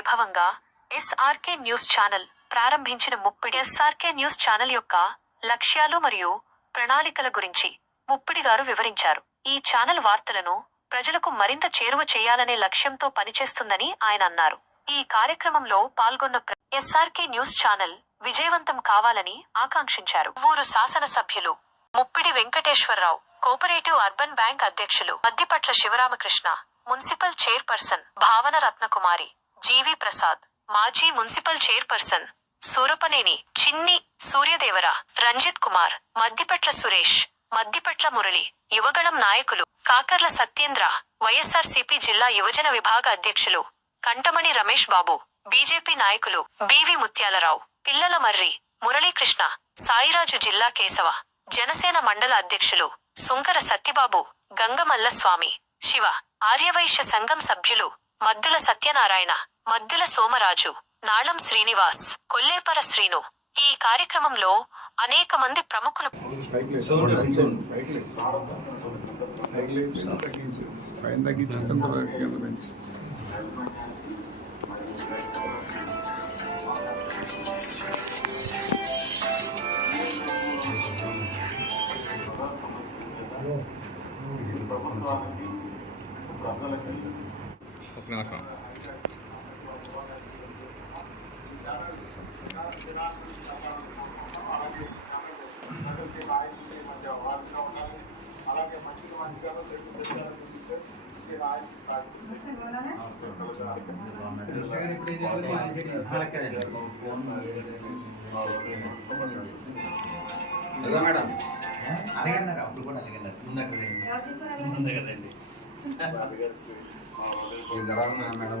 వైభవంగా SRK news channel ప్రారంభించిన Muppidi SRK news channel యొక్క లక్ష్యాలు మరియు ప్రణాళికల గురించి ముప్పిడి గారు వివరించారు. ఈ ఛానల్ వార్తలను ప్రజలకు మరింత చేరువ చేయాలనే లక్ష్యంతో పనిచేస్తుందని ఆయన అన్నారు. ఈ కార్యక్రమంలో పాల్గొన్న ప్ర- ఎస్ఆర్కే న్యూస్ ఛానల్ విజయవంతం కావాలని ఆకాంక్షించారు. ఊరు శాసనసభ్యులు Muppidi Venkateswararao cooperative urban bank అధ్యక్షులు మద్దిపట్ల శివరామకృష్ణ మున్సిపల్ చైర్పర్సన్ భావన రత్నకుమారి జీవి ప్రసాద్ మాజీ మున్సిపల్ చైర్పర్సన్ సూరపనేని చిన్ని సూర్యదేవర రంజిత్ కుమార్ మద్దిపట్ల సురేష్ మద్దిపట్ల మురళి యువగళం నాయకులు కాకర్ల సత్యేంద్ర వైఎస్ఆర్సీపీ జిల్లా యువజన విభాగ అధ్యక్షులు కంటమణి రమేష్ బాబు బీజేపీ నాయకులు బివి ముత్యాలరావు పిల్లల మర్రి మురళీకృష్ణ సాయిరాజు జిల్లా కేశవ జనసేన మండల అధ్యక్షులు సుంకర సత్యబాబు గంగమల్ల స్వామి శివ ఆర్యవైశ్య సంఘం సభ్యులు మద్దుల సత్యనారాయణ మద్దుల సోమరాజు నాళం శ్రీనివాస్ కొల్లేపర శ్రీను. ఈ కార్యక్రమంలో అనేక మంది ప్రముఖులు ఒక నిమిషం. పైకి లేదు. పైకి లేదు. తగ్గించు పైన తగ్గించి మేడం అడగన్నారు అప్పుడు కూడా అడగన్నారు ముందు అక్కడ ముందు కదండి మేడం